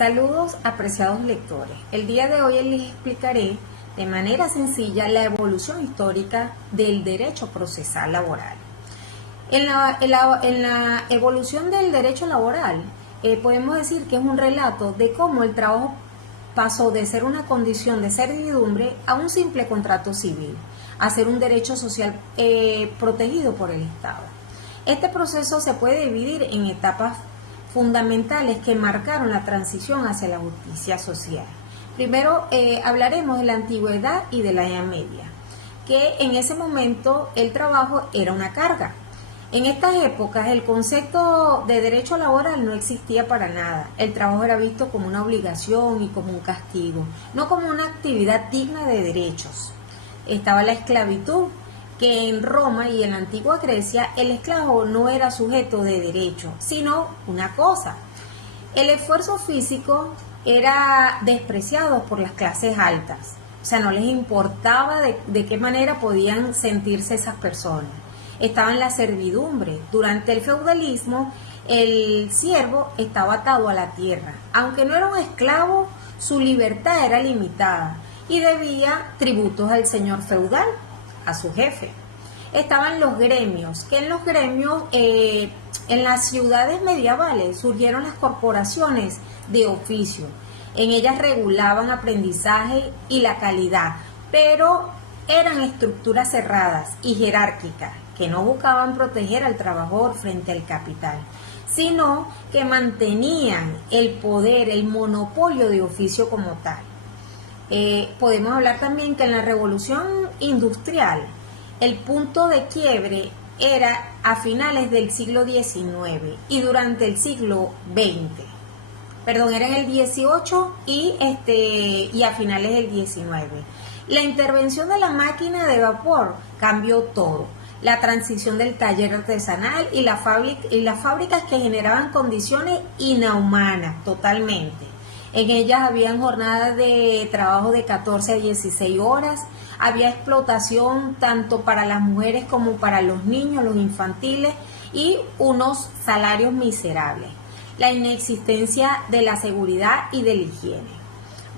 Saludos, apreciados lectores. El día de hoy les explicaré de manera sencilla la evolución histórica del derecho procesal laboral. En la evolución del derecho laboral, podemos decir que es un relato de cómo el trabajo pasó de ser una condición de servidumbre a un simple contrato civil, a ser un derecho social protegido por el Estado. Este proceso se puede dividir en etapas fundamentales que marcaron la transición hacia la justicia social. Primero hablaremos de la antigüedad y de la Edad Media, que en ese momento el trabajo era una carga. En estas épocas el concepto de derecho laboral no existía para nada. El trabajo era visto como una obligación y como un castigo, no como una actividad digna de derechos. Estaba la esclavitud, que en Roma y en la antigua Grecia el esclavo no era sujeto de derecho, sino una cosa. El esfuerzo físico era despreciado por las clases altas, o sea, no les importaba de qué manera podían sentirse esas personas. Estaba en la servidumbre. Durante el feudalismo, el siervo estaba atado a la tierra. Aunque no era un esclavo, su libertad era limitada y debía tributos al señor feudal, a su jefe. Estaban los gremios, que en los gremios, en las ciudades medievales, surgieron las corporaciones de oficio. En ellas regulaban aprendizaje y la calidad, pero eran estructuras cerradas y jerárquicas, que no buscaban proteger al trabajador frente al capital, sino que mantenían el poder, el monopolio de oficio como tal. Podemos hablar también que en la revolución industrial el punto de quiebre era a finales del siglo XIX y durante el siglo XX. Perdón, era en el 18 y a finales del 19. La intervención de la máquina de vapor cambió todo. La transición del taller artesanal y las fábricas que generaban condiciones inhumanas totalmente. En ellas habían jornadas de trabajo de 14 a 16 horas, había explotación tanto para las mujeres como para los niños, los infantiles, y unos salarios miserables. La inexistencia de la seguridad y de la higiene.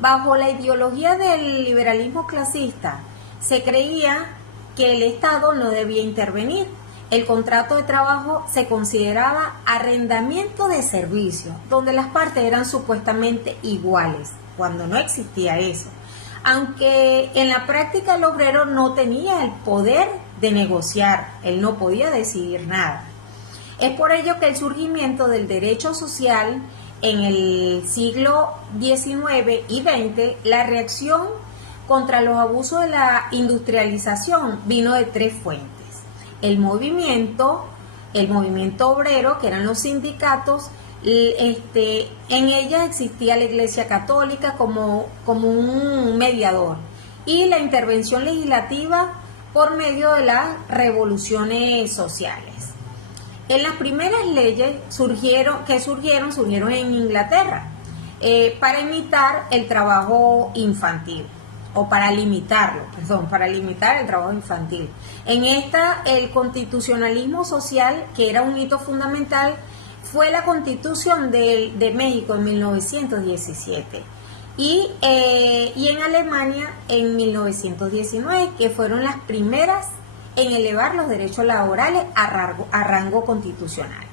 Bajo la ideología del liberalismo clasista, se creía que el Estado no debía intervenir. El contrato de trabajo se consideraba arrendamiento de servicios, donde las partes eran supuestamente iguales, cuando no existía eso. Aunque en la práctica el obrero no tenía el poder de negociar, él no podía decidir nada. Es por ello que el surgimiento del derecho social en el siglo XIX y XX, la reacción contra los abusos de la industrialización vino de tres fuentes. El movimiento obrero, que eran los sindicatos, en ella existía la Iglesia Católica como un mediador, y la intervención legislativa por medio de las revoluciones sociales. En las primeras leyes surgieron en Inglaterra para imitar el trabajo infantil, o para limitar el trabajo infantil. En esta, el constitucionalismo social, que era un hito fundamental, fue la Constitución de México en 1917 y en Alemania en 1919, que fueron las primeras en elevar los derechos laborales a rango constitucional.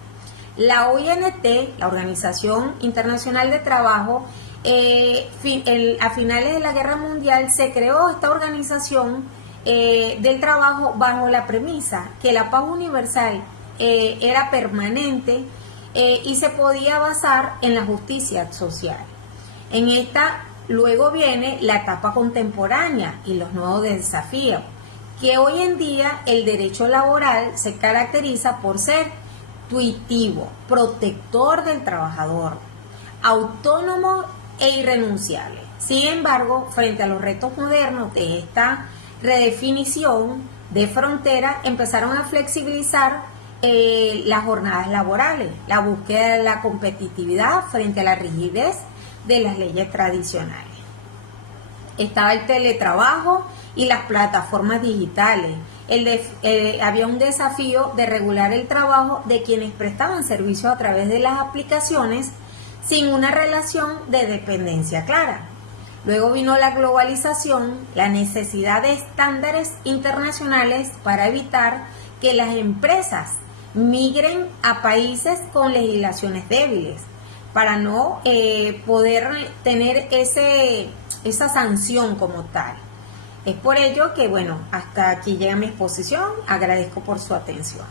La OIT, la Organización Internacional de Trabajo, a finales de la Guerra Mundial se creó esta organización del trabajo bajo la premisa que la paz universal era permanente y se podía basar en la justicia social. En esta luego viene la etapa contemporánea y los nuevos desafíos, que hoy en día el derecho laboral se caracteriza por ser intuitivo, protector del trabajador, autónomo e irrenunciable. Sin embargo, frente a los retos modernos de esta redefinición de frontera, empezaron a flexibilizar las jornadas laborales, la búsqueda de la competitividad frente a la rigidez de las leyes tradicionales. Estaba el teletrabajo y las plataformas digitales. Había un desafío de regular el trabajo de quienes prestaban servicios a través de las aplicaciones sin una relación de dependencia clara. Luego vino la globalización, la necesidad de estándares internacionales para evitar que las empresas migren a países con legislaciones débiles, para no poder tener esa sanción como tal. Es por ello que, bueno, hasta aquí llega mi exposición. Agradezco por su atención.